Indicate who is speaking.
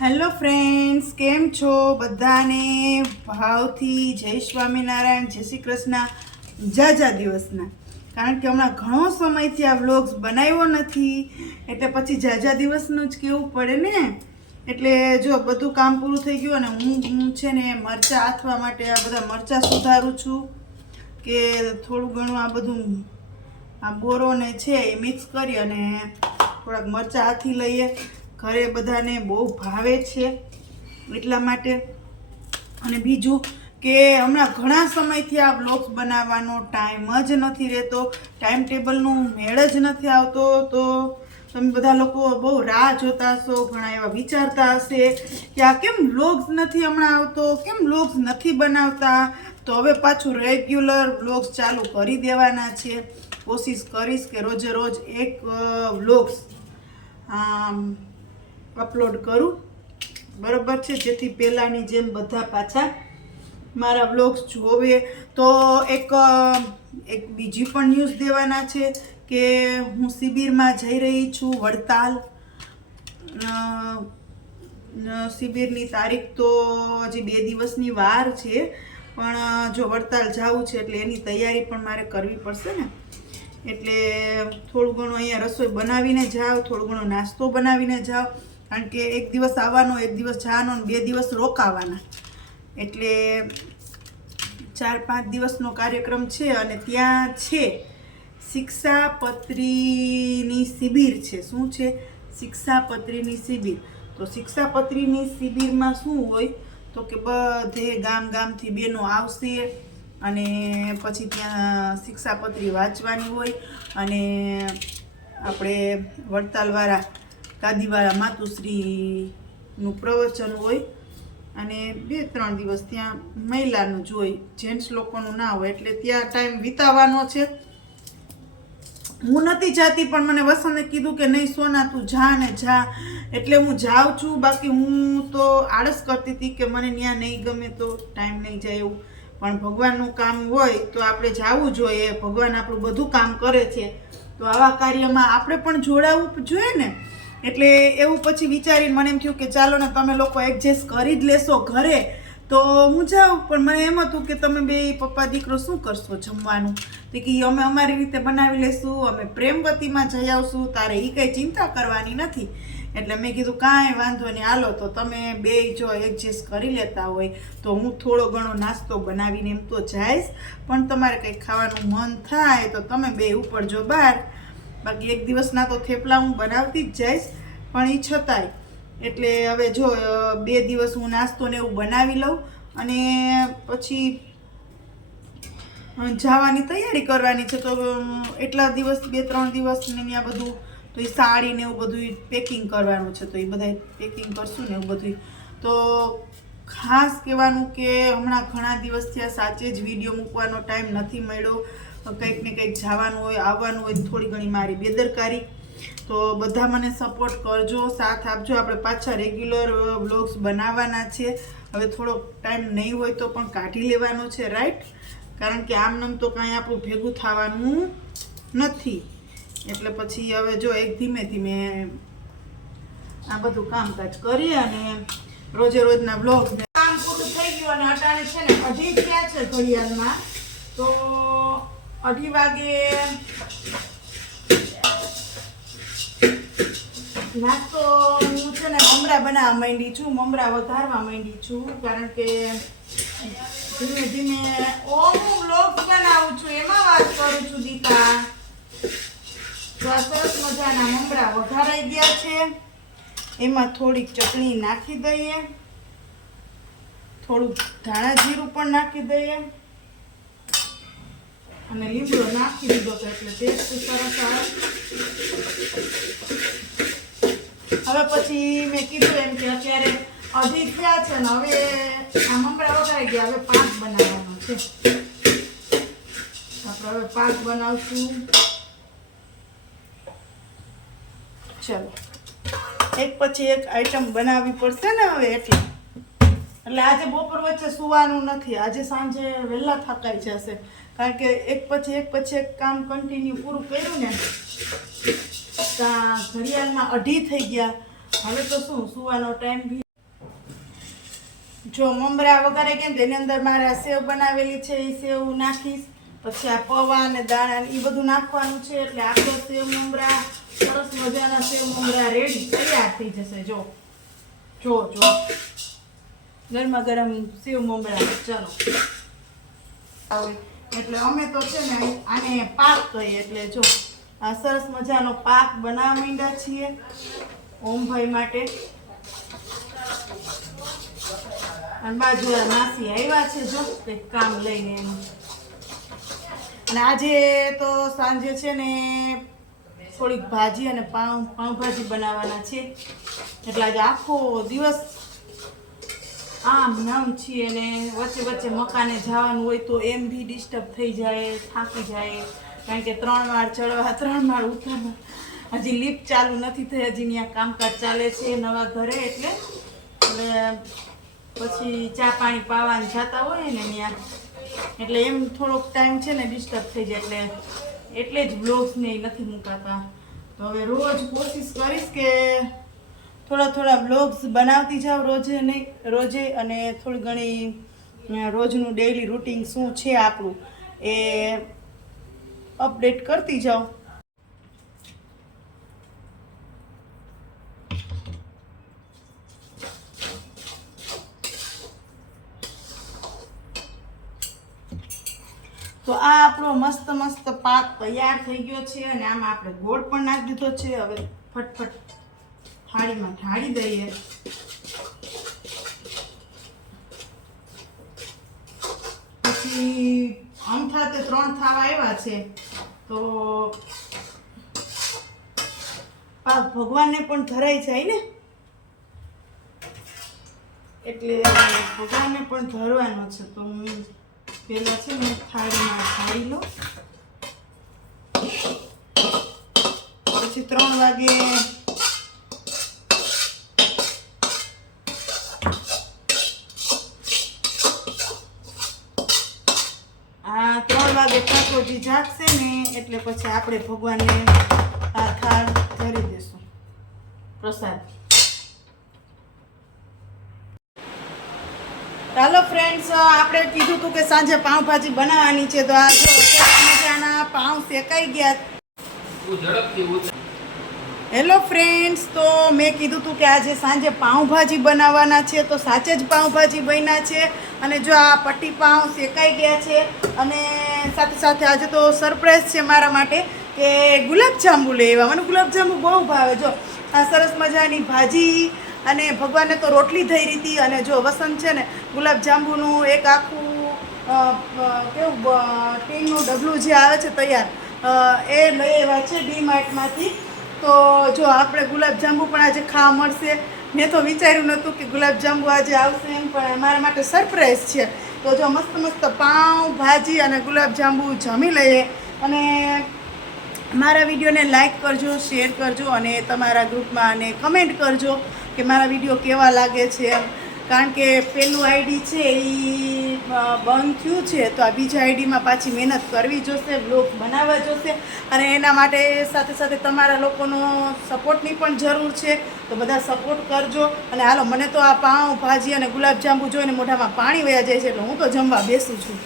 Speaker 1: Hello friends, કેમ છો બધાને? ભાવથી જય સ્વામિનારાયણ, જય શ્રી કૃષ્ણ. જાજા દિવસના. કારણ કે હમણાં ઘણો સમયથી આ વ્લોગ્સ બનાવ્યો નથી. એટલે પછી જાજા દિવસનું જ કેવું પડે ને? એટલે જો બધું કામ પૂરું થઈ ગયું અને હું હું છે ને મરચાં આથવા માટે આ બધા મરચાં સુધારું છું કે થોડું ઘણું આ બધું આ બોરોને છે એ મિક્સ કરી અને થોડાક મરચાં હાથી લઈએ. ઘરે બધાને બહુ ભાવે છે એટલા માટે. અને બીજું કે હમણાં ઘણા સમયથી આ બ્લોગ્સ બનાવવાનો ટાઈમ જ નથી રહેતો ટાઈમ ટેબલનું મેળ જ નથી આવતો. તો તમે બધા લોકો બહુ રાહ જોતા હશો, ઘણા એવા વિચારતા હશે કે આ કેમ બ્લોગ્સ નથી હમણાં આવતો, કેમ બ્લોગ્સ નથી બનાવતા? તો હવે પાછું રેગ્યુલર બ્લોગ્સ ચાલુ કરી દેવાના છે. કોશિશ કરીશ કે રોજે રોજ એક બ્લોગ્સ અપલોડ કરું. બરાબર છે? જેથી પહેલાંની જેમ બધા પાછા મારા બ્લોગ્સ જોવે. તો એક એક બીજી પણ ન્યૂઝ દેવાના છે કે હું શિબિરમાં જઈ રહી છું, વડતાલ. શિબિરની તારીખ તો હજી બે દિવસની વાર છે. પણ જો વડતાલ જવું છે એટલે એની તૈયારી પણ મારે કરવી પડશે ને. એટલે થોડું ઘણું અહીંયા રસોઈ બનાવીને જાઓ, થોડું ઘણો નાસ્તો બનાવીને જાઓ. કારણ કે એક દિવસ આવવાનો, એક દિવસ જવાનો બે દિવસ રોકાવાના. એટલે ચાર, પાંચ દિવસનો કાર્યક્રમ છે અને ત્યાં છે શિક્ષાપત્રીની શિબિર છે. શું છે? શિક્ષાપત્રીની શિબિર. તો શિક્ષાપત્રીની શિબિરમાં શું હોય? તો કે બધે ગામ ગામથી બહેનો આવશે અને પછી ત્યાં શિક્ષાપત્રી વાંચવાની હોય અને આપણે વડતાલવાળા ગાદીવાળા માતુશ્રીનું પ્રવચન હોય અને બે ત્રણ દિવસ ત્યાં મહિલાનું જ હોય, જેન્ટ્સ લોકોનું ના હોય, એટલે ત્યાં ટાઈમ વિતાવવાનો છે. હું નથી જાતી, પણ મને વસંતે કીધું કે નહીં સોના, તું જા ને જા. એટલે હું જાઉં છું. બાકી હું તો આળસ કરતી હતી કે મને ત્યાં નહીં ગમે તો ટાઈમ નહીં જાય એવું. પણ ભગવાનનું કામ હોય તો આપણે જાવું જોઈએ. ભગવાન આપણું બધું કામ કરે છે. તો આવા કાર્યમાં આપણે પણ જોડાવવું જોઈએ ને? એટલે એવું પછી વિચારીને મને એમ થયું કે ચાલો ને તમે લોકો એડજસ્ટ કરી જ લેશો ઘરે, તો હું જાઉં. પણ મને એમ હતું કે તમે બે પપ્પા દીકરો શું કરશો જમવાનું? તે કે અમે અમારી રીતે બનાવી લેશું, અમે પ્રેમવતીમાં જઈ આવશું, તારે એ કંઈ ચિંતા કરવાની નથી. એટલે મેં કીધું કાંઈ વાંધો નહીં, હાલો, તો તમે બે જો એડજસ્ટ કરી લેતા હોય, તો હું થોડો ઘણો નાસ્તો બનાવીને એમ તો જઈશ. પણ તમારે કંઈક ખાવાનું મન થાય તો તમે બે ઉપર જો બહાર. બાકી એક દિવસના તો થેપલા હું બનાવતી જ જઈશ, પણ એ છતાંય. એટલે હવે જો બે દિવસ હું નાસ્તો ને એવું બનાવી લઉં અને પછી જવાની તૈયારી કરવાની છે. તો એટલા દિવસ, બે, ત્રણ દિવસ ને ત્યાં બધું, તો એ સાડી ને એવું બધું પેકિંગ કરવાનું છે. તો એ બધા પેકિંગ કરશું ને એવું બધું તો, ખાસ કહેવાનું કે હમણાં ઘણા દિવસથી આ સાચે જ વીડિયો મૂકવાનો ટાઈમ નથી મળ્યો. કંઈક ને કંઈક જવાનું હોય, આવવાનું હોય થોડી ઘણી મારી બેદરકારી. તો બધા મને સપોર્ટ કરજો, સાથ આપજો. આપણે પાછા રેગ્યુલર વ્લોગ્સ બનાવવાના છે. હવે થોડો ટાઈમ નહીં હોય તો પણ કાઢી લેવાનો છે રાઈટ કારણ કે આમ નામ તો કાંઈ આપણું ભેગું થવાનું નથી. એટલે પછી હવે જો એક ધીમે ધીમે આ બધું કામકાજ કરીએ અને રોજે રોજના બ્લોગ કામ પૂરું થઈ ગયું અને અટાણે છે ને અઢી થયા છે ઘડિયાળમાં. તો અઢી વાગે નાસ્તો હું છે ને મમરા બનાવવા માંડી છું, મમરા વધારવા માંડી છું, કારણ કે ધીમે ધીમે ઓ હું બ્લોગ બનાવું છું, એમાં વાત કરું છું દીપા તો આ સરસ મજાના મમરા વધારાઈ ગયા છે. એમાં થોડીક ચટણી નાખી દઈએ. થોડુંક ધાણા જીરું પણ નાખી દઈએ. અને લીમડો નાખી દીધો છે એટલે ટેસ્ટ સરસ આવે. હવે પછી મેં કીધું એમ કે અત્યારે અધિક થયા છે ને હવે આ મમરા વઘાઈ ગયા, હવે પાક બનાવવાનો છે. આપણે હવે પાક બનાવશું. ચલો. એક પછી એક આઈટમ બનાવવી પડશે ને હવે એટલે. એટલે આજે બપોર વચ્ચે સુવાનું નથી, આજે સાંજે વહેલા થકાઈ જશે. કારણ કે એક પછી એક પછી એક કામ કન્ટિન્યુ પૂરું કર્યું ને, તા ઘડિયાળમાં અઢી થઈ ગયા. હવે તો શું, સુવાનો ટાઈમ બી જો મમરા વઘારે કેમ એની અંદર મારે સેવ બનાવેલી છે, એ સેવ નાખીશ. પછી આ પૌવા અને દાણા એ બધું નાખવાનું છે, એટલે આખો સેવ મમરા, સરસ મજાના સેવ મમરા રેડી તૈયાર થઈ જશે. જો જો જો. ગરમા ગરમ સેવ મમરા. ચાલો. આવે. એટલે અમે તો છે ને આને પાક કહીએ. એટલે જો આ સરસ મજાનો પાક બનાવવા માંડ્યા છીએ ઓમભાઈ માટે. અને બાજુ માસી આવ્યા છે જો, કંઈક કામ લઈને એનું અને આજે તો સાંજે છે ને થોડીક ભાજી અને પાઉં પાઉંભાજી બનાવવાના છે. એટલે આજે આખો દિવસ આમ નામ છીએ ને વચ્ચે વચ્ચે મકાને જવાનું હોય તો એમ બી ડિસ્ટર્બ થઈ જાય, થાકી જાય. કારણ કે ત્રણ માળ ચડવા, ત્રણ માળ ઉતરવા હજી લિફ્ટ ચાલુ નથી થઈ, હજી ત્યાં કામકાજ ચાલે છે નવા ઘરે એટલે. એટલે પછી ચા પાણી પાવાને જતા હોય ને ત્યાં. એટલે એમ થોડોક ટાઈમ છે ને ડિસ્ટર્બ થઈ જાય. એટલે એટલે જ બ્લોગ્સ ને નથી મુકાતા. તો હવે રોજ કોશિશ કરીશ કે થોડા થોડા બ્લોગ્સ બનાવતી જાઓ રોજે નહીં રોજે અને થોડી ઘણી રોજનું ડેઈલી રૂટિન શું છે આપણું એ અપડેટ કરતી જાઓ. તો આ આપણો મસ્ત મસ્ત પાક તૈયાર થઈ ગયો છે અને આમાં આપણે ગોળ પણ નાખી દીધો છે. હવે ફટફટ થાળીમાં ઢાળી દઈએ. પછી અમથા તે ત્રણ થાવા આવ્યા છે, તો પાક ભગવાનને પણ ધરાઈ જાય ને? એટલે ભગવાનને પણ ધરવાનો છે, તો હું પહેલાં છે ને થાળીમાં ઢાળી લો પછી ત્રણ વાગે આ ત્રણ વાગે ઠાકોરજી જાગશે ને એટલે પછી આપણે ભગવાનને આ થાળ ધરી દઈશું પ્રસાદ. ચાલો ફ્રેન્ડ્સ આપણે કીધું હતું કે સાંજે પાઉંભાજી બનાવવાની છે, તો આ મજાના પાઉં શેકાઈ ગયા. હેલો ફ્રેન્ડ્સ તો મેં કીધું હતું કે આજે સાંજે પાઉંભાજી બનાવવાના છે, તો સાચે જ પાઉંભાજી બન્યા છે. અને જો આ પટ્ટી પાઉં શેકાઈ ગયા છે, અને સાથે સાથે આજે તો સરપ્રાઈઝ છે મારા માટે કે ગુલાબજાંબુ લેવા મને ગુલાબજાંબુ બહુ ભાવે. જો, આ સરસ મજાની ભાજી અને ભગવાનને તો રોટલી થઈ હતી અને જો વસંત છે ને, ગુલાબજાંબુનું એક આખું કેવું ટીનનું ડબલું જે આવે છે તૈયાર એ લઈ આવ્યા છે ડીમાર્ટમાંથી. તો જો, આપણે ગુલાબજાંબુ પણ આજે ખાવા મળશે. મેં તો વિચાર્યું નહોતું કે ગુલાબજાંબુ આજે આવશે એમ, પણ મારા માટે સરપ્રાઈઝ છે. તો જો મસ્ત મસ્ત પાઉં, ભાજી અને ગુલાબજાંબુ જમી લઈએ અને મારા વિડીયોને લાઇક કરજો શેર કરજો અને તમારા ગ્રુપમાં અને કમેન્ટ કરજો કે મારા વીડિયો કેવા લાગે છે કારણ કે પેલું આઈડી છે એ બંધ થયું છે, તો આ બીજા આઈડીમાં પાછી મહેનત કરવી જોશે બ્લોગ બનાવવા જોશે અને એના માટે સાથે સાથે તમારા લોકોનો સપોર્ટની પણ જરૂર છે, તો બધા સપોર્ટ કરજો. અને હાલો, મને તો આ પાઉં ભાજી અને ગુલાબજાંબુ જોઈને મોઢામાં પાણી વયા જાય છે, એટલે હું તો જમવા બેસું છું.